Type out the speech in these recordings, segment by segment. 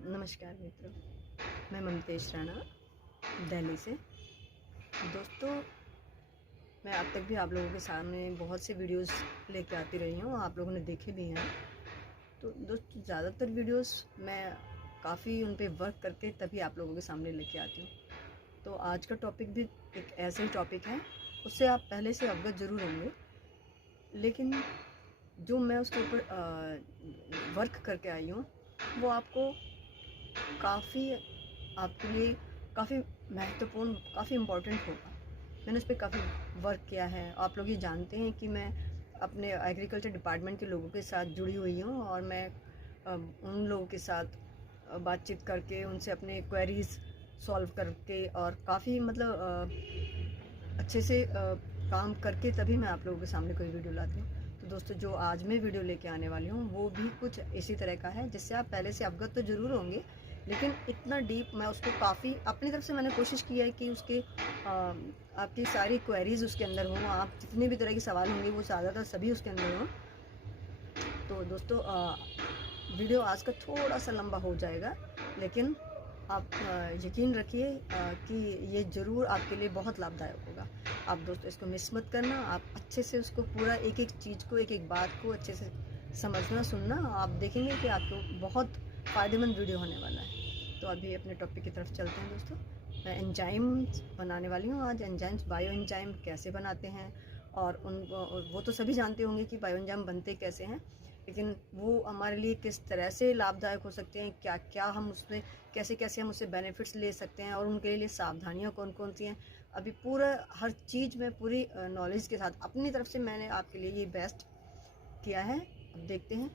नमस्कार मित्रों, मैं ममतेश राणा दिल्ली से। दोस्तों, मैं अब तक भी आप लोगों के सामने बहुत से वीडियोस लेके आती रही हूँ, आप लोगों ने देखे भी हैं। तो दोस्तों, ज़्यादातर वीडियोस मैं काफ़ी उन पे वर्क करके तभी आप लोगों के सामने लेके आती हूँ। तो आज का टॉपिक भी एक ऐसा ही टॉपिक है, उससे आप पहले से अवगत ज़रूर होंगे, लेकिन जो मैं उसके ऊपर वर्क करके आई हूँ वो आपको काफ़ी आपके लिए काफ़ी महत्वपूर्ण, काफ़ी इम्पोर्टेंट होगा। मैंने उस पर काफ़ी वर्क किया है। आप लोग ये जानते हैं कि मैं अपने एग्रीकल्चर डिपार्टमेंट के लोगों के साथ जुड़ी हुई हूँ और मैं उन लोगों के साथ बातचीत करके उनसे अपने क्वेरीज सॉल्व करके और काफ़ी अच्छे से काम करके तभी मैं आप लोगों के सामने कोई वीडियो लाती हूँ। तो दोस्तों, जो आज मैं वीडियो लेके आने वाली हूँ वो भी कुछ इसी तरह का है, जिससे आप पहले से अवगत तो ज़रूर होंगे, लेकिन इतना डीप मैं उसको काफ़ी अपनी तरफ से मैंने कोशिश की है कि उसके आपकी सारी क्वेरीज उसके अंदर हों, आप जितने भी तरह के सवाल होंगे वो ज़्यादातर सभी उसके अंदर हों। तो दोस्तों, वीडियो आज का थोड़ा सा लंबा हो जाएगा, लेकिन आप यकीन रखिए कि ये ज़रूर आपके लिए बहुत लाभदायक होगा। आप दोस्तों इसको मिस मत करना। आप अच्छे से उसको पूरा एक एक चीज़ को, एक एक बात को अच्छे से समझना, सुनना। आप देखेंगे कि आपको बहुत फ़ायदेमंद वीडियो होने वाला है। तो अभी अपने टॉपिक की तरफ चलते हैं दोस्तों। मैं एंजाइम्स बनाने वाली हूँ आज। एंजाइम्स, बायो एंजाइम कैसे बनाते हैं, और वो तो सभी जानते होंगे कि बायो एंजाइम बनते कैसे हैं, लेकिन वो हमारे लिए किस तरह से लाभदायक हो सकते हैं, क्या क्या हम उसमें कैसे कैसे हम उससे बेनिफिट्स ले सकते हैं, और उनके लिए सावधानियाँ कौन कौन सी हैं। अभी पूरा हर चीज़ में पूरी नॉलेज के साथ अपनी तरफ से मैंने आपके लिए ये बेस्ट किया है। अब देखते हैं,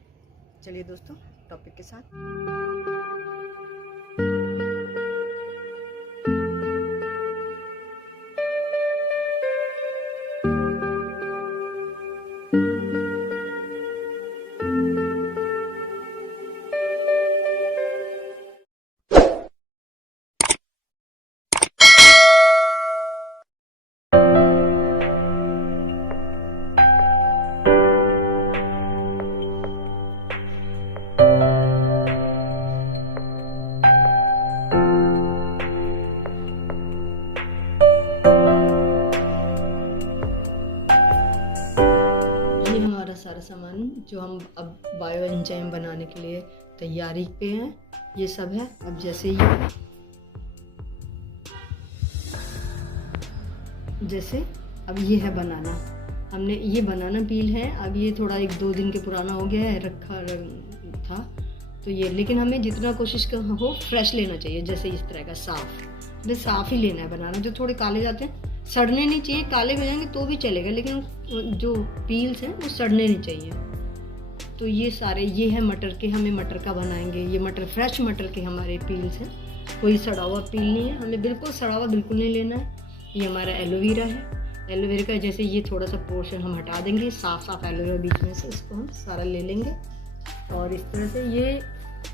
चलिए दोस्तों टॉपिक के साथ। सारा सामान जो हम अब बायो एंजाइम बनाने के लिए तैयारी पे हैं, ये सब है। अब जैसे अब ये है बनाना। हमने ये बनाना पील है, अब ये थोड़ा 1-2 दिन के पुराना हो गया है, रखा था तो ये, लेकिन हमें जितना कोशिश कर हो फ्रेश लेना चाहिए। जैसे इस तरह का साफ ही लेना है बनाना। जो थोड़े काले जाते हैं सड़ने नहीं चाहिए, काले हो जाएंगे तो भी चलेगा, लेकिन जो पील्स हैं वो सड़ने नहीं चाहिए। तो ये सारे, ये है मटर के, हमें मटर का बनाएंगे। ये मटर, फ्रेश मटर के हमारे पील्स हैं, कोई सड़ा हुआ पील नहीं है, हमें बिल्कुल सड़ा हुआ बिल्कुल नहीं लेना है। ये हमारा एलोवेरा है। एलोवेरा का जैसे ये थोड़ा सा पोर्शन हम हटा देंगे, साफ एलोवेरा बीच में से, इसको हम सारा ले लेंगे। और इस तरह से ये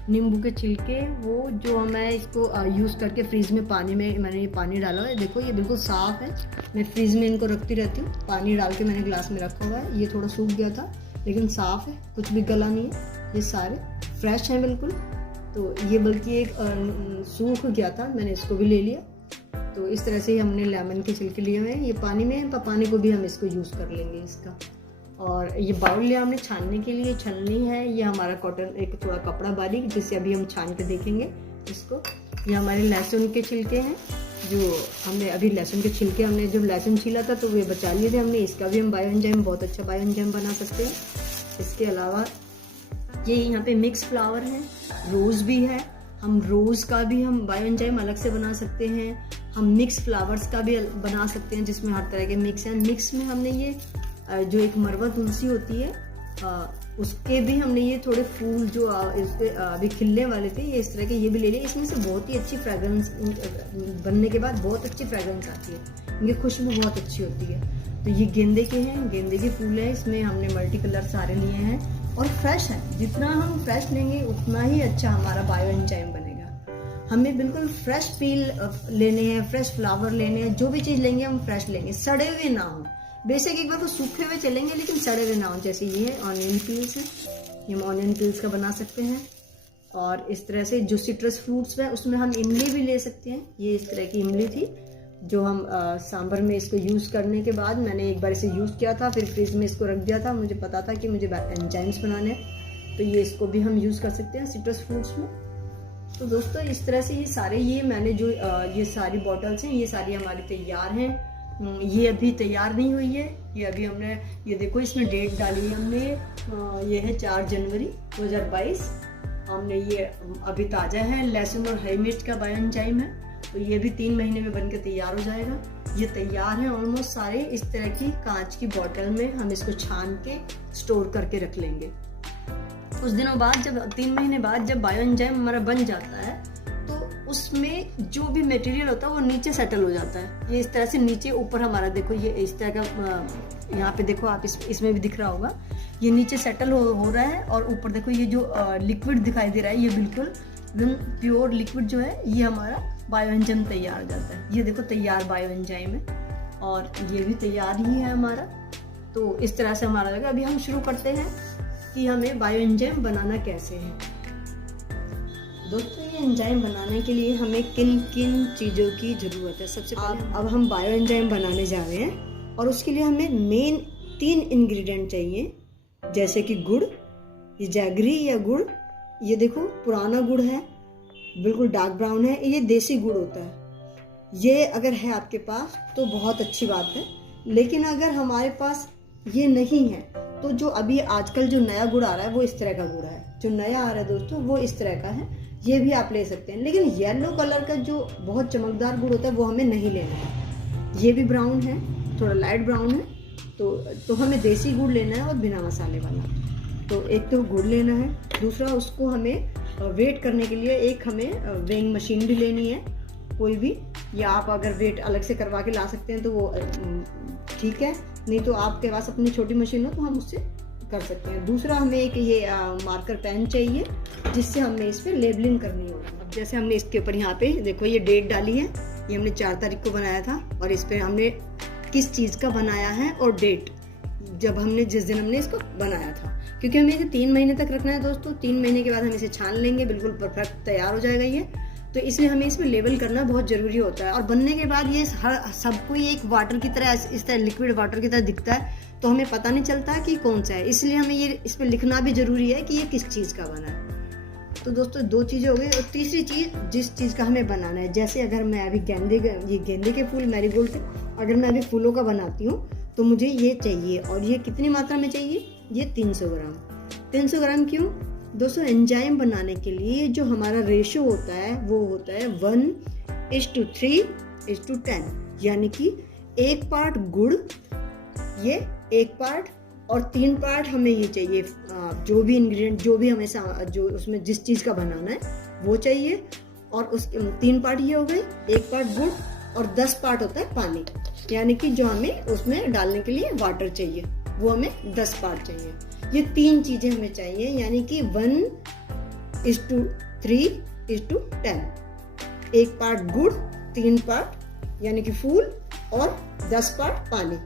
नींबू के छिलके, वो जो मैं इसको यूज़ करके फ्रीज में पानी में मैंने ये पानी डाला है। देखो ये बिल्कुल साफ़ है, मैं फ्रीज में इनको रखती रहती हूँ। पानी डाल के मैंने ग्लास में रखा हुआ है। ये थोड़ा सूख गया था लेकिन साफ़ है, कुछ भी गला नहीं है, ये सारे फ्रेश हैं बिल्कुल। तो ये बल्कि एक सूख गया था, मैंने इसको भी ले लिया। तो इस तरह से ही हमने लेमन के छिलके लिए हुए हैं। ये पानी में है, पानी को भी हम इसको यूज़ कर लेंगे इसका। और ये बाउल लिया हमने छानने के लिए, छलनी है। ये हमारा कॉटन, एक थोड़ा कपड़ा बारीक, जिससे अभी हम छान के देखेंगे इसको। ये हमारे लहसुन के छिलके हैं, जो हमने अभी लहसुन के छिलके, हमने जब लहसुन छीला था तो वे बचा लिए थे हमने। इसका भी हम बायो एंजाइम, बहुत अच्छा बायो एंजाइम बना सकते हैं। इसके अलावा ये यहाँ पे मिक्स फ्लावर है, रोज़ भी है। हम रोज़ का भी हम बायो एंजाइम अलग से बना सकते हैं। हम मिक्स फ्लावर्स का भी बना सकते हैं, जिसमें हर तरह के मिक्स हैं। मिक्स में हमने ये जो एक मरवा तुलसी होती है, उसके भी हमने ये थोड़े फूल जो इसके अभी खिलने वाले थे, ये इस तरह के, ये भी ले लिए। इसमें से बहुत ही अच्छी फ्रेगरेंस बनने के बाद बहुत अच्छी फ्रेगरेंस आती है, इनकी खुशबू बहुत अच्छी होती है। तो ये गेंदे के हैं, गेंदे के फूल है। इसमें हमने मल्टी कलर सारे लिए हैं और फ्रेश है। जितना हम फ्रेश लेंगे उतना ही अच्छा हमारा बायो एंजाइम बनेगा। हमें बिल्कुल फ्रेश पील लेने हैं, फ्रेश फ्लावर लेने हैं। जो भी चीज़ लेंगे हम फ्रेश लेंगे, सड़े हुए ना हो। बेसिक एक बार तो सूखे हुए चलेंगे, लेकिन सड़े हुए ना हो। जैसे ये है ऑनियन पील्स है, ये हम ऑनियन पील्स का बना सकते हैं। और इस तरह से जो सिट्रस फ्रूट्स है उसमें हम इमली भी ले सकते हैं। ये इस तरह की इमली थी जो हम सांभर में इसको यूज़ करने के बाद मैंने एक बार इसे यूज़ किया था, फिर फ्रिज में इसको रख दिया था। मुझे पता था कि मुझे एंजाइम्स बनाने हैं, तो ये इसको भी हम यूज़ कर सकते हैं सिट्रस फ्रूट्स में। तो दोस्तों इस तरह से ये सारे ये मैंने जो ये सारी बॉटल्स हैं ये सारी हमारी तैयार हैं। ये अभी तैयार नहीं हुई है, ये अभी हमने ये देखो इसमें डेट डाली है हमने, ये है 4 जनवरी 2022। हमने ये अभी ताज़ा है, लहसुन और हरी मिर्च का बायोएंजाइम है, तो ये भी 3 महीने में बनकर तैयार हो जाएगा। ये तैयार है ऑलमोस्ट सारे। इस तरह की कांच की बोतल में हम इसको छान के स्टोर करके रख लेंगे। कुछ दिनों बाद जब 3 महीने बाद जब बायोएंजाइम हमारा बन जाता है तो उसमें जो भी मटेरियल होता है वो नीचे सेटल हो जाता है। ये इस तरह से नीचे ऊपर हमारा देखो ये इस तरह का यहाँ पे देखो आप इसमें भी दिख रहा होगा, ये नीचे सेटल हो रहा है और ऊपर देखो ये जो लिक्विड दिखाई दे रहा है ये बिल्कुल प्योर लिक्विड जो है ये हमारा बायोएंजाइम तैयार हो जाता है। ये देखो तैयार बायोएंजाइम है और ये भी तैयार ही है हमारा। तो इस तरह से हमारा लगा। अभी हम शुरू करते हैं कि हमें बायोएंजाइम बनाना कैसे है। दोस्तों ये एंजाइम बनाने के लिए हमें किन किन चीज़ों की ज़रूरत है। सबसे पहले अब हम बायोएंजाइम बनाने जा रहे हैं और उसके लिए हमें मेन 3 इंग्रेडिएंट चाहिए, जैसे कि गुड़, ये जैगरी या गुड़, ये देखो पुराना गुड़ है, बिल्कुल डार्क ब्राउन है, ये देसी गुड़ होता है। ये अगर है आपके पास तो बहुत अच्छी बात है, लेकिन अगर हमारे पास ये नहीं है तो जो अभी आजकल जो नया गुड़ आ रहा है वो इस तरह का गुड़ है। जो नया आ रहा है दोस्तों वो इस तरह का है, ये भी आप ले सकते हैं। लेकिन येलो कलर का जो बहुत चमकदार गुड़ होता है वो हमें नहीं लेना है। ये भी ब्राउन है, थोड़ा लाइट ब्राउन है, तो हमें देसी गुड़ लेना है और बिना मसाले वाला। तो एक तो गुड़ लेना है, दूसरा उसको हमें वेट करने के लिए एक हमें वेइंग मशीन भी लेनी है कोई भी, या आप अगर वेट अलग से करवा के ला सकते हैं तो वो ठीक है, नहीं तो आपके पास अपनी छोटी मशीन हो तो हम उससे कर सकते हैं। दूसरा हमें एक ये मार्कर पेन चाहिए जिससे हमें इस पर लेबलिंग करनी होगी। अब जैसे हमने इसके ऊपर यहाँ पे देखो ये डेट डाली है, ये हमने 4 तारीख को बनाया था और इस पर हमने किस चीज़ का बनाया है और डेट जब हमने जिस दिन हमने इसको बनाया था, क्योंकि हमें इसे 3 महीने तक रखना है दोस्तों। 3 महीने के बाद हम इसे छान लेंगे, बिल्कुल परफेक्ट तैयार हो जाएगा ये। तो इसलिए हमें इसमें लेबल करना बहुत ज़रूरी होता है। और बनने के बाद ये सबको ही एक वाटर की तरह इस तरह लिक्विड वाटर की तरह दिखता है, तो हमें पता नहीं चलता कि कौन सा है। इसलिए हमें ये इस पर लिखना भी ज़रूरी है कि ये किस चीज़ का बना है। तो दोस्तों 2 चीज़ें हो गई। और तीसरी चीज़ जिस चीज़ का हमें बनाना है, जैसे अगर मैं अभी गेंदे के फूल मैरीगोल्ड के अगर मैं अभी फूलों का बनाती हूँ तो मुझे ये चाहिए, और ये कितनी मात्रा में चाहिए, ये 300 ग्राम। 300 ग्राम क्यों दोस्तों? एंजाइम बनाने के लिए जो हमारा रेशो होता है वो होता है 1:3:10, यानी कि 1 पार्ट गुड़, ये 1 पार्ट, और 3 पार्ट हमें ये चाहिए जो भी इंग्रेडिएंट जो भी हमें जो उसमें जिस चीज़ का बनाना है वो चाहिए। और उस 3 पार्ट ये हो गए, 1 पार्ट गुड़ और 10 पार्ट होता है पानी, यानी कि जो हमें उसमें डालने के लिए वाटर चाहिए वो हमें 10 पार्ट चाहिए। ये 3 चीज़ें हमें चाहिए, यानी कि 1:3:10, 1 पार्ट गुड़, 3 पार्ट यानी कि फूल और 10 पार्ट पानी।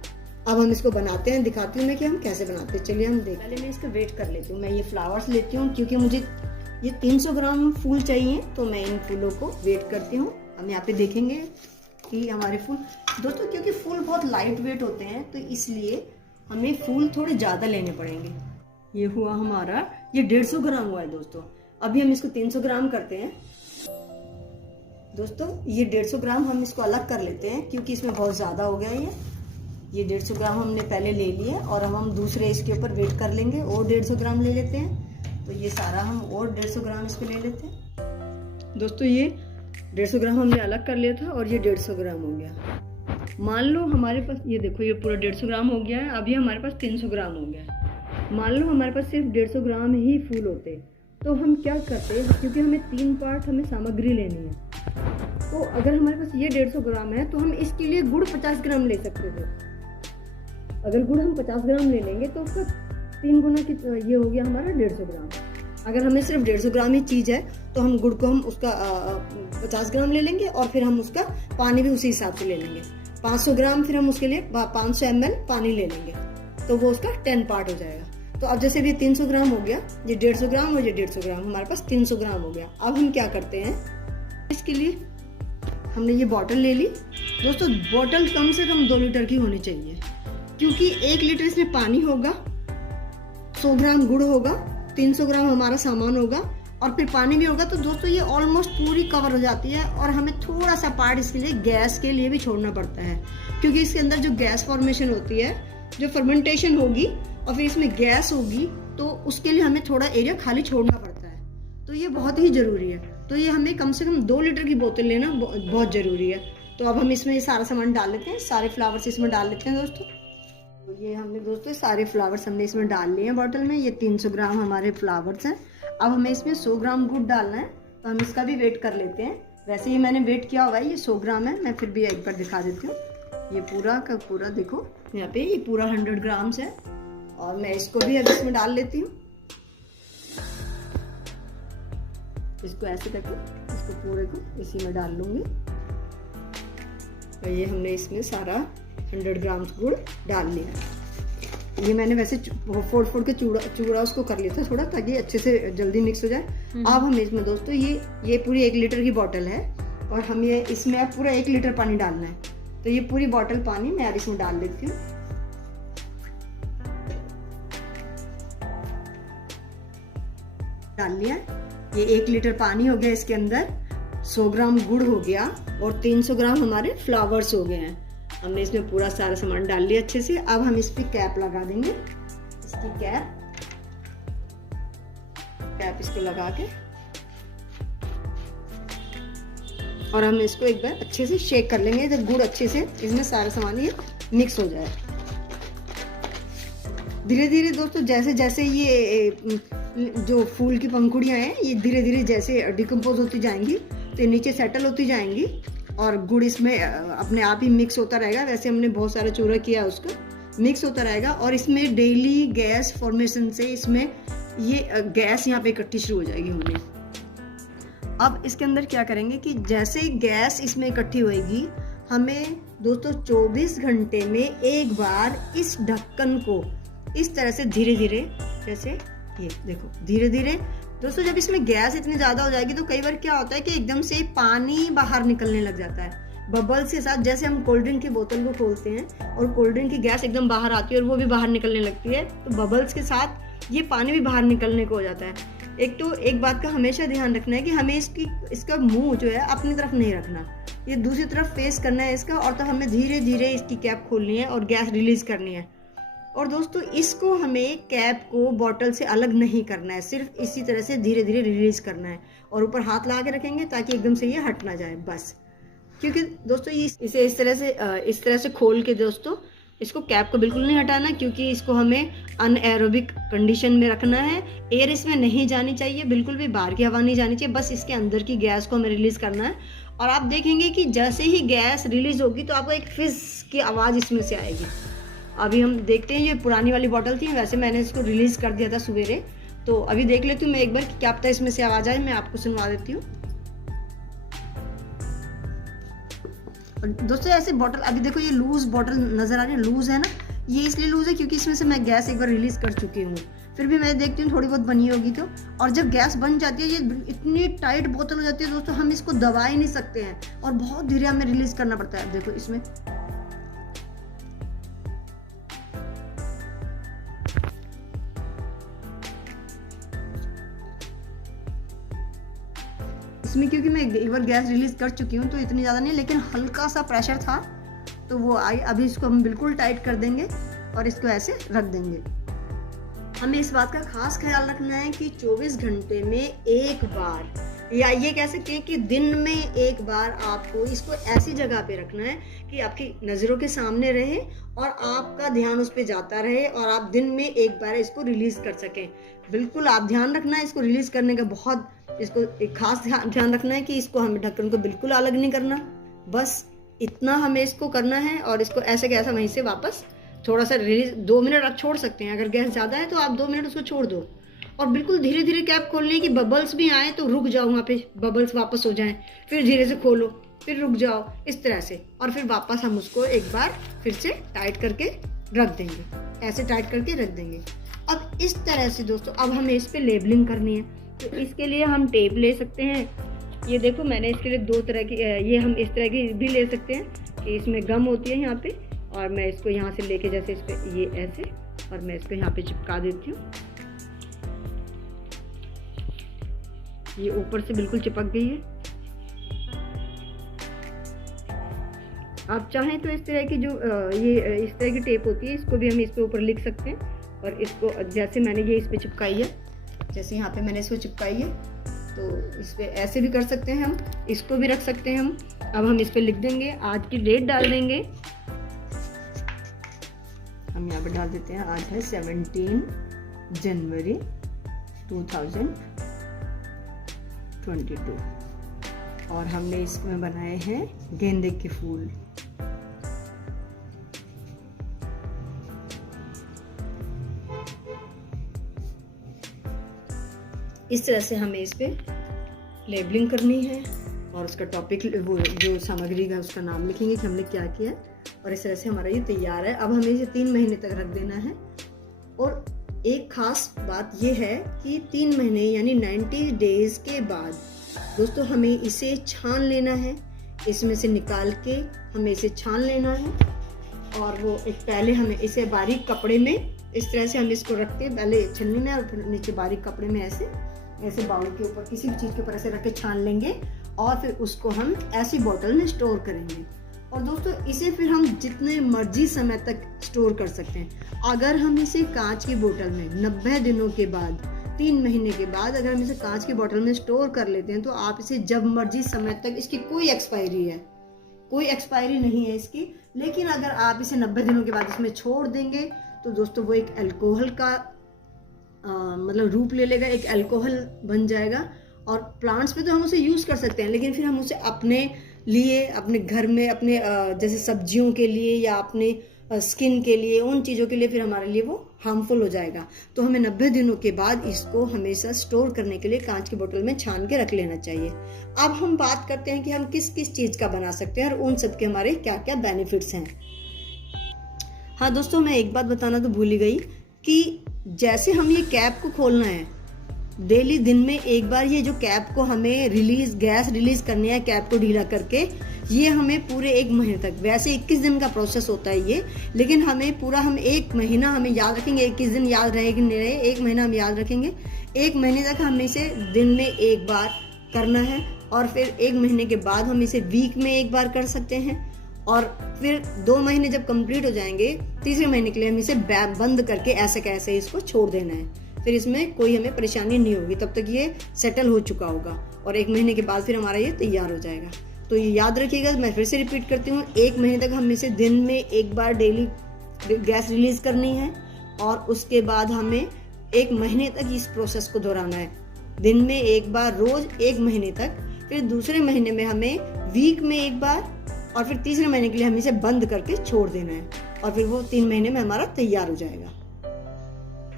अब हम इसको बनाते हैं, दिखाती हूँ मैं कि हम कैसे बनाते हैं। चलिए हम देखते हैं। पहले मैं इसको वेट कर लेती हूँ। मैं ये फ्लावर्स लेती हूँ क्योंकि मुझे ये 300 ग्राम फूल चाहिए, तो मैं इन फूलों को वेट करती हूँ। हम यहाँ पे देखेंगे कि हमारे फूल दोस्तों, क्योंकि फूल बहुत लाइट वेट होते हैं तो इसलिए हमें फूल थोड़े ज़्यादा लेने पड़ेंगे। ये हुआ हमारा, ये 150 ग्राम हुआ है दोस्तों। अभी हम इसको 300 ग्राम करते हैं दोस्तों। ये 150 ग्राम हम इसको अलग कर लेते हैं क्योंकि इसमें बहुत ज़्यादा हो गया ये 150 ग्राम हमने पहले ले लिया और हम दूसरे इसके ऊपर वेट कर लेंगे और 150 ग्राम ले लेते हैं। तो ये सारा हम और 150 ग्राम इस पर ले लेते हैं दोस्तों। ये 150 ग्राम हमने अलग कर लिया था और ये 150 ग्राम हो गया। मान लो हमारे पास ये देखो ये पूरा 150 ग्राम हो गया है। अभी हमारे पास 300 ग्राम हो गया है। मान लो हमारे पास सिर्फ 150 ग्राम ही फूल होते तो हम क्या करते, क्योंकि हमें 3 पार्ट हमें सामग्री लेनी है, तो अगर हमारे पास ये 150 ग्राम है तो हम इसके लिए गुड़ 50 ग्राम ले सकते थे। अगर गुड़ हम 50 ग्राम ले लेंगे तो उसका 3 गुना ये हो गया हमारा 150 ग्राम। अगर हमें सिर्फ 150 ग्राम ही चीज़ है तो हम गुड़ को हम उसका 50 ग्राम ले लेंगे और फिर हम उसका पानी भी उसी हिसाब से ले लेंगे। 500 ग्राम फिर हम उसके लिए 500 ml पानी ले लेंगे, तो वो उसका 10 पार्ट हो जाएगा। तो अब जैसे ये 300 ग्राम हो गया, ये 150 ग्राम और ये 150 ग्राम, हमारे पास 300 ग्राम हो गया। अब हम क्या करते हैं, इसके लिए हमने ये बॉटल ले ली। दोस्तों बॉटल कम से कम 2 लीटर की होनी चाहिए, क्योंकि 1 लीटर इसमें पानी होगा, 100 ग्राम गुड़ होगा, 300 ग्राम हमारा सामान होगा और फिर पानी भी होगा। तो दोस्तों ये ऑलमोस्ट पूरी कवर हो जाती है। और हमें थोड़ा सा पार्ट इसके लिए गैस के लिए भी छोड़ना पड़ता है, क्योंकि इसके अंदर जो गैस फॉर्मेशन होती है, जो फर्मेंटेशन होगी और फिर इसमें गैस होगी, तो उसके लिए हमें थोड़ा एरिया खाली छोड़ना पड़ता है। तो ये बहुत ही ज़रूरी है। तो ये हमें कम से कम 2 लीटर की बोतल लेना बहुत ज़रूरी है। तो अब हम इसमें ये सारा सामान डाल लेते हैं, सारे फ्लावर्स इसमें डाल लेते हैं दोस्तों। तो ये हमने दोस्तों सारे फ्लावर्स हमने इसमें डाल लिए हैं बॉटल में। ये 300 ग्राम हमारे फ्लावर्स हैं। अब हमें इसमें 100 ग्राम गुड़ डालना है, तो हम इसका भी वेट कर लेते हैं। वैसे ही मैंने वेट किया हुआ है, ये 100 ग्राम है। मैं फिर भी एक बार दिखा देती हूँ। ये पूरा का पूरा देखो यहाँ पे, ये पूरा 100 ग्राम्स है। और मैं इसको भी अब इसमें डाल लेती हूँ। इसको ऐसे करके इसको पूरे को इसी में डाल लूँगी। तो ये हमने इसमें सारा 100 ग्राम गुड़ डाल लिया। ये मैंने वैसे फोड़ के चूड़ा उसको कर लिया था थोड़ा, ताकि अच्छे से जल्दी मिक्स हो जाए। अब हम इसमें दोस्तों ये पूरी 1 लीटर की बोतल है और हम ये इसमें अब पूरा 1 लीटर पानी डालना है। तो ये पूरी बोतल पानी मैं अब इसमें डाल देती हूँ। डाल लिया। ये 1 लीटर पानी हो गया, इसके अंदर 100 ग्राम गुड़ हो गया और 300 ग्राम हमारे फ्लावर्स हो गए हैं। हमने इसमें पूरा सारा सामान डाल लिया अच्छे से। अब हम इस पर कैप लगा देंगे, इसकी कैप इसको लगा के, और हम इसको एक बार अच्छे से शेक कर लेंगे, जब गुड़ अच्छे से इसमें सारा सामान ये मिक्स हो जाए। धीरे धीरे दोस्तों जैसे जैसे ये जो फूल की पंखुड़ियाँ हैं, ये धीरे धीरे जैसे डिकम्पोज होती जाएंगी, तो नीचे सेटल होती जाएंगी और गुड़ इसमें अपने आप ही मिक्स होता रहेगा। वैसे हमने बहुत सारा चूरा किया, उसको मिक्स होता रहेगा। और इसमें डेली गैस फॉर्मेशन से इसमें ये गैस यहाँ पे इकट्ठी शुरू हो जाएगी होने। अब इसके अंदर क्या करेंगे कि जैसे ही गैस इसमें इकट्ठी होएगी, हमें दोस्तों 24 घंटे में एक बार इस ढक्कन को इस तरह से धीरे धीरे, जैसे ये देखो धीरे धीरे दोस्तों, जब इसमें गैस इतनी ज़्यादा हो जाएगी तो कई बार क्या होता है कि एकदम से पानी बाहर निकलने लग जाता है बबल्स के साथ। जैसे हम कोल्ड ड्रिंक की बोतल को खोलते हैं और कोल्ड ड्रिंक की गैस एकदम बाहर आती है और वो भी बाहर निकलने लगती है, तो बबल्स के साथ ये पानी भी बाहर निकलने को हो जाता है। एक बात का हमेशा ध्यान रखना है कि हमें इसका मुंह जो है अपनी तरफ नहीं रखना, ये दूसरी तरफ फेस करना है इसका। और तब हमें धीरे धीरे इसकी कैप खोलनी है और गैस रिलीज करनी है। और दोस्तों इसको हमें कैप को बॉटल से अलग नहीं करना है, सिर्फ इसी तरह से धीरे धीरे रिलीज करना है और ऊपर हाथ लगा के रखेंगे ताकि एकदम से ये हट ना जाए बस। क्योंकि दोस्तों इसे इस तरह से खोल के दोस्तों इसको कैप को बिल्कुल नहीं हटाना, क्योंकि इसको हमें अनएरोबिक कंडीशन में रखना है। एयर इसमें नहीं जानी चाहिए, बिल्कुल भी बाहर की हवा नहीं जानी चाहिए, बस इसके अंदर की गैस को हमें रिलीज करना है। और आप देखेंगे कि जैसे ही गैस रिलीज होगी तो आपको एक फिज की आवाज़ इसमें से आएगी। अभी हम देखते हैं, ये पुरानी वाली बॉटल थी, वैसे मैंने इसको रिलीज कर दिया था सवेरे, तो अभी देख लेती हूँ मैं एक बार क्या पता इसमें से आवाज़ आए। मैं आपको सुनवा देती हूँ। दोस्तों ऐसे बॉटल अभी देखो, ये लूज बॉटल नजर आ रही है, लूज है ना, ये इसलिए लूज है क्योंकि इसमें से मैं गैस एक बार रिलीज कर चुकी हूँ। फिर भी मैं देखती हूँ थोड़ी बहुत बनी होगी तो। और जब गैस बन जाती है, ये इतनी टाइट बोतल हो जाती है दोस्तों, हम इसको दबा ही नहीं सकते हैं और बहुत धीरे हमें रिलीज करना पड़ता है। देखो इसमें क्योंकि मैं एक बार गैस रिलीज कर चुकी हूँ तो इतनी ज़्यादा नहीं, लेकिन हल्का सा प्रेशर था तो वो आई। अभी इसको हम बिल्कुल टाइट कर देंगे और इसको ऐसे रख देंगे। हमें इस बात का खास ख्याल रखना है कि 24 घंटे में एक बार, या ये कह सकते हैं कि दिन में एक बार आपको इसको ऐसी जगह पे रखना है कि आपकी नज़रों के सामने रहे और आपका ध्यान उस पर जाता रहे और आप दिन में एक बार इसको रिलीज कर सकें। बिल्कुल आप ध्यान रखना है इसको रिलीज करने का, बहुत इसको एक खास ध्यान रखना है कि इसको हमें ढक्कन को बिल्कुल अलग नहीं करना, बस इतना हमें इसको करना है। और इसको ऐसे कैसा वहीं से वापस थोड़ा सा रिलीज 2 मिनट आप छोड़ सकते हैं। अगर गैस ज़्यादा है तो आप 2 मिनट उसको छोड़ दो और बिल्कुल धीरे धीरे कैप खोलनी है कि बबल्स भी आए तो रुक जाओ, वहाँ पे बबल्स वापस हो जाएं, फिर धीरे से खोलो, फिर रुक जाओ, इस तरह से। और फिर वापस हम उसको एक बार फिर से टाइट करके रख देंगे, ऐसे टाइट करके रख देंगे। अब इस तरह से दोस्तों अब हमें इस पे लेबलिंग करनी है। तो इसके लिए हम टेप ले सकते हैं। ये देखो मैंने इसके लिए 2 तरह की, ये हम इस तरह की भी ले सकते हैं कि इसमें गम होती है यहाँ पे, और मैं इसको यहाँ से लेके जैसे इस पे ये ऐसे, और मैं इसको यहाँ पे चिपका देती हूँ। ये ऊपर से बिल्कुल चिपक गई है। आप चाहें तो इस तरह की जो ये इस तरह की टेप होती है, इसको भी हम इस पे ऊपर लिख सकते हैं, और इसको जैसे मैंने ये इस पे चिपकाई है, जैसे यहाँ पे मैंने इसको चिपकाई है, तो इस पे ऐसे भी कर सकते हैं हम, इसको भी रख सकते हैं हम। अब हम इस पे लिख देंगे, आज की डेट डाल देंगे, हम यहाँ पे डाल देते हैं, आज है 17 जनवरी 2022, और हमने इसमें बनाए हैं गेंदे के फूल। इस तरह से हमें इस पे लेबलिंग करनी है, और उसका टॉपिक, वो जो सामग्री का उसका नाम लिखेंगे कि हमने क्या किया, और इस तरह से हमारा ये तैयार है। अब हमें इसे 3 महीने तक रख देना है। और एक खास बात ये है कि 3 महीने यानी 90 डेज के बाद दोस्तों हमें इसे छान लेना है, इसमें से निकाल के हमें इसे छान लेना है। और वो एक पहले हमें इसे बारीक कपड़े में इस तरह से हम इसको रख के, पहले छन्नी में और फिर नीचे बारीक कपड़े में ऐसे बाउल के ऊपर किसी भी चीज़ के ऊपर ऐसे रख के छान लेंगे, और फिर उसको हम ऐसी बोतल में स्टोर करेंगे। और दोस्तों इसे फिर हम जितने मर्जी समय तक स्टोर कर सकते हैं। अगर हम इसे कांच की बोतल में 90 दिनों के बाद, 3 महीने के बाद अगर हम इसे कांच की बोतल में स्टोर कर लेते हैं, तो आप इसे जब मर्जी समय तक, इसकी कोई एक्सपायरी नहीं है इसकी। लेकिन अगर आप इसे 90 दिनों के बाद इसमें छोड़ देंगे, तो दोस्तों वो एक अल्कोहल का मतलब रूप ले लेगा, एक अल्कोहल बन जाएगा। और प्लांट्स पे तो हम उसे यूज़ कर सकते हैं, लेकिन फिर हम उसे अपने लिए, अपने घर में, अपने जैसे सब्जियों के लिए या अपने स्किन के लिए, उन चीज़ों के लिए फिर हमारे लिए वो हार्मफुल हो जाएगा। तो हमें 90 दिनों के बाद इसको हमेशा स्टोर करने के लिए कांच की बोतल में छान के रख लेना चाहिए। अब हम बात करते हैं कि हम किस किस चीज़ का बना सकते हैं और उन सब के हमारे क्या क्या बेनिफिट्स हैं। हाँ दोस्तों, मैं एक बात बताना तो भूल ही गई कि जैसे हम ये कैप को खोलना है, डेली दिन में एक बार ये जो कैप को हमें गैस रिलीज करनी है, कैप को ढीला करके, ये हमें पूरे 1 महीने तक, वैसे 21 दिन का प्रोसेस होता है ये, लेकिन हम 1 महीना हमें याद रखेंगे। 21 दिन याद रहे कि नहीं रहे, 1 महीना हम याद रखेंगे। 1 महीने तक हमें इसे दिन में 1 बार करना है, और फिर 1 महीने के बाद हम इसे वीक में 1 बार कर सकते हैं, और फिर 2 महीने जब कंप्लीट हो जाएंगे, तीसरे महीने के लिए हम इसे बंद करके ऐसे कैसे इसको छोड़ देना है। फिर इसमें कोई हमें परेशानी नहीं होगी, तब तक ये सेटल हो चुका होगा, और 1 महीने के बाद फिर हमारा ये तैयार हो जाएगा। तो ये याद रखिएगा, मैं फिर से रिपीट करती हूँ, 1 महीने तक हम इसे दिन में 1 बार डेली गैस रिलीज करनी है, और उसके बाद हमें 1 महीने तक इस प्रोसेस को दोहराना है, दिन में 1 बार रोज 1 महीने तक। फिर दूसरे महीने में हमें वीक में 1 बार, और फिर तीसरे महीने के लिए हम इसे बंद करके छोड़ देना है, और फिर वो 3 महीने में हमारा तैयार हो जाएगा।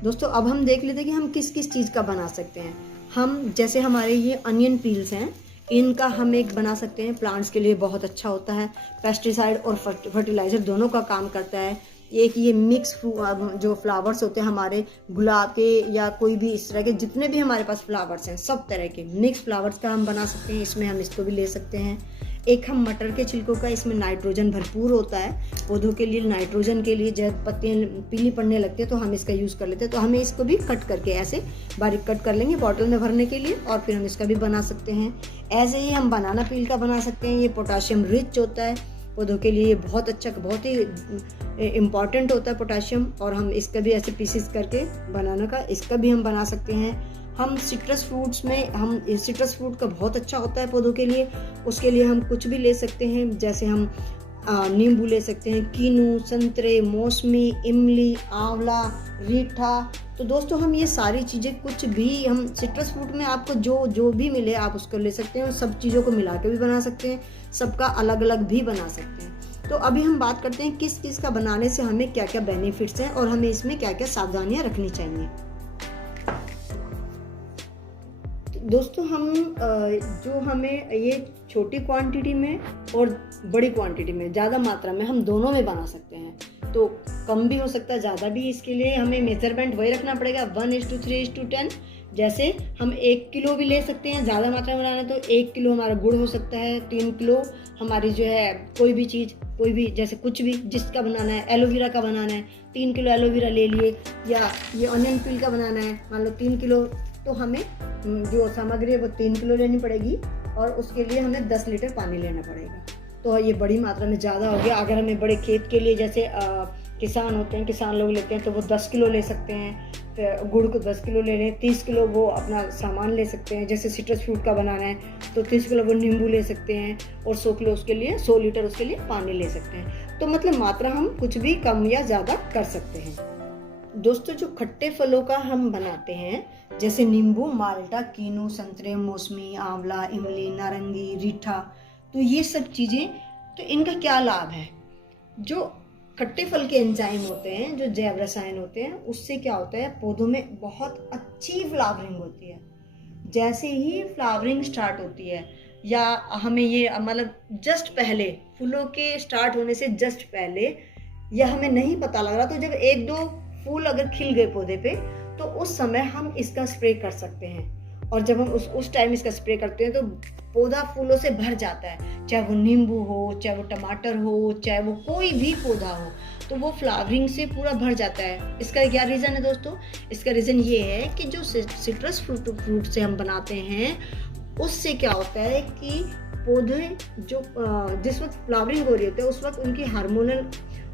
दोस्तों अब हम देख लेते हैं कि हम किस किस चीज़ का बना सकते हैं। हम जैसे हमारे ये अनियन पील्स हैं, इनका हम एक बना सकते हैं, प्लांट्स के लिए बहुत अच्छा होता है, पेस्टिसाइड और फर्टिलाइज़र दोनों का काम करता है। एक ये मिक्स जो फ्लावर्स होते हैं हमारे, गुलाब के या कोई भी इस तरह के जितने भी हमारे पास फ्लावर्स हैं, सब तरह के मिक्स फ्लावर्स का हम बना सकते हैं, इसमें हम इसको भी ले सकते हैं। एक हम मटर के छिलकों का, इसमें नाइट्रोजन भरपूर होता है, पौधों के लिए नाइट्रोजन के लिए, जब पत्तियाँ पीली पड़ने लगती है तो हम इसका यूज़ कर लेते हैं। तो हमें इसको भी कट करके ऐसे बारीक कट कर लेंगे बॉटल में भरने के लिए, और फिर हम इसका भी बना सकते हैं। ऐसे ही हम बनाना पील का बना सकते हैं, ये पोटाशियम रिच होता है, पौधों के लिए बहुत अच्छा, बहुत ही इम्पॉर्टेंट होता है पोटाशियम, और हम इसका भी ऐसे पीसेस करके बनाना का इसका भी हम बना सकते हैं। हम सिट्रस फ्रूट्स में, हम सिट्रस फ्रूट का बहुत अच्छा होता है पौधों के लिए, उसके लिए हम कुछ भी ले सकते हैं, जैसे हम नींबू ले सकते हैं, कीनू, संतरे, मौसमी, इमली, आंवला, रीठा। तो दोस्तों हम ये सारी चीज़ें, कुछ भी हम सिट्रस फ्रूट में आपको जो भी मिले आप उसको ले सकते हैं, सब चीज़ों को मिला के भी बना सकते हैं, सबका अलग अलग भी बना सकते हैं। तो अभी हम बात करते हैं किस किस का बनाने से हमें क्या क्या बेनिफिट्स हैं और हमें इसमें क्या क्या सावधानियां रखनी चाहिए। दोस्तों हम जो हमें ये छोटी क्वांटिटी में और बड़ी क्वांटिटी में, ज़्यादा मात्रा में, हम दोनों में बना सकते हैं। तो कम भी हो सकता है, ज़्यादा भी। इसके लिए हमें मेजरमेंट वही रखना पड़ेगा 1:3:10। जैसे हम 1 किलो भी ले सकते हैं, ज़्यादा मात्रा में बनाना है तो 1 किलो हमारा गुड़ हो सकता है, 3 किलो हमारी जो है कोई भी चीज़, कोई भी जैसे कुछ भी जिसका बनाना है, एलोवेरा का बनाना है 3 किलो एलोवेरा ले लिए, या ये ऑनियन पील का बनाना है मान लो 3 किलो, तो हमें जो सामग्री है वो 3 किलो लेनी पड़ेगी और उसके लिए हमें 10 लीटर पानी लेना पड़ेगा। तो ये बड़ी मात्रा में ज़्यादा हो गया। अगर हमें बड़े खेत के लिए जैसे किसान होते हैं, किसान लोग लेते हैं तो वो 10 किलो ले सकते हैं, गुड़ को 10 किलो ले लें, 30 किलो वो अपना सामान ले सकते हैं। जैसे सिट्रस फ्रूट का बनाना है तो 30 किलो वो नींबू ले सकते हैं और 100 किलो उसके लिए 100 लीटर उसके लिए पानी ले सकते हैं। तो मतलब मात्रा हम कुछ भी कम या ज़्यादा कर सकते हैं। दोस्तों जो खट्टे फलों का हम बनाते हैं जैसे नींबू, माल्टा, कीनू, संतरे, मौसमी, आंवला, इमली, नारंगी, रीठा, तो ये सब चीज़ें, तो इनका क्या लाभ है? जो खट्टे फल के एंजाइम होते हैं, जो जैव रसायन होते हैं, उससे क्या होता है पौधों में बहुत अच्छी फ्लावरिंग होती है। जैसे ही फ्लावरिंग स्टार्ट होती है या हमें ये मतलब जस्ट पहले, फूलों के स्टार्ट होने से जस्ट पहले, या हमें नहीं पता लग रहा तो जब 1-2 फूल अगर खिल गए पौधे पे तो उस समय हम इसका स्प्रे कर सकते हैं। और जब हम उस टाइम इसका स्प्रे करते हैं तो पौधा फूलों से भर जाता है, चाहे वो नींबू हो, चाहे वो टमाटर हो, चाहे वो कोई भी पौधा हो, तो वो फ्लावरिंग से पूरा भर जाता है। इसका क्या रीज़न है दोस्तों? इसका रीज़न ये है कि जो सिट्रस फ्रूट से हम बनाते हैं उससे क्या होता है कि पौधे जो जिस वक्त फ्लावरिंग हो रही होती है उस वक्त उनकी हार्मोनल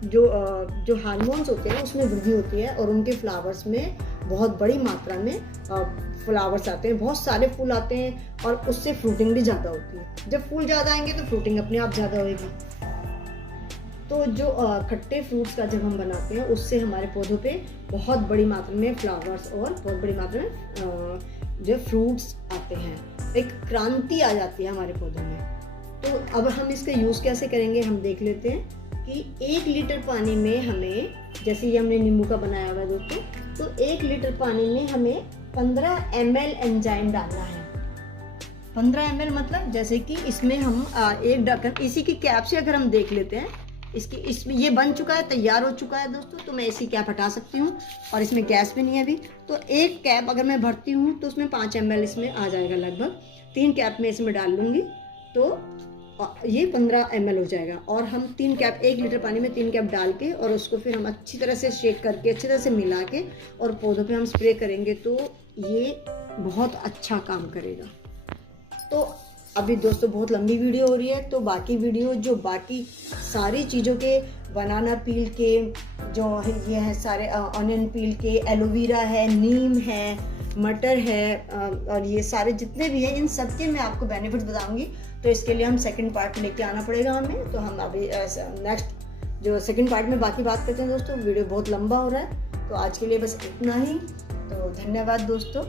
जो हार्मोन्स होते हैं उसमें वृद्धि होती है और उनके फ्लावर्स में बहुत बड़ी मात्रा में फ्लावर्स आते हैं, बहुत सारे फूल आते हैं और उससे फ्रूटिंग भी ज़्यादा होती है। जब फूल ज़्यादा आएंगे तो फ्रूटिंग अपने आप ज़्यादा होगी। तो जो खट्टे फ्रूट्स का जब हम बनाते हैं उससे हमारे पौधों पे बहुत बड़ी मात्रा में फ्लावर्स और बहुत बड़ी मात्रा में जो फ्रूट्स आते हैं, एक क्रांति आ जाती है हमारे पौधों में। तो अब हम इसका यूज़ कैसे करेंगे हम देख लेते हैं कि 1 लीटर पानी में हमें, जैसे ये हमने नींबू का बनाया हुआ है दोस्तों, तो 1 लीटर पानी में हमें 15 ml एंजाइम डालना है। 15 ml मतलब जैसे कि इसमें हम एक ढक्कन, इसी की कैप से अगर हम देख लेते हैं, इसमें ये बन चुका है, तैयार हो चुका है दोस्तों, तो मैं इसी कैप हटा सकती हूँ और इसमें गैस भी नहीं है अभी। तो एक कैप अगर मैं भरती हूँ तो उसमें 5 ml इसमें आ जाएगा लगभग। 3 कैप में इसमें डाल लूँगी तो ये 15 ml हो जाएगा। और हम 3 कैप, 1 लीटर पानी में 3 कैप डाल के और उसको फिर हम अच्छी तरह से शेक करके, अच्छी तरह से मिला के और पौधों पे हम स्प्रे करेंगे तो ये बहुत अच्छा काम करेगा। तो अभी दोस्तों बहुत लंबी वीडियो हो रही है, तो बाकी वीडियो जो बाकी सारी चीज़ों के, बनाना पील के जो ये है सारे, ऑनियन पील के, एलोवेरा है, नीम है, मटर है और ये सारे जितने भी हैं इन सब के मैं आपको बेनिफिट्स बताऊंगी। तो इसके लिए हम सेकंड पार्ट लेके आना पड़ेगा हमें। तो हम अभी नेक्स्ट जो सेकंड पार्ट में बाकी बात करते हैं दोस्तों। वीडियो बहुत लंबा हो रहा है तो आज के लिए बस इतना ही। तो धन्यवाद दोस्तों।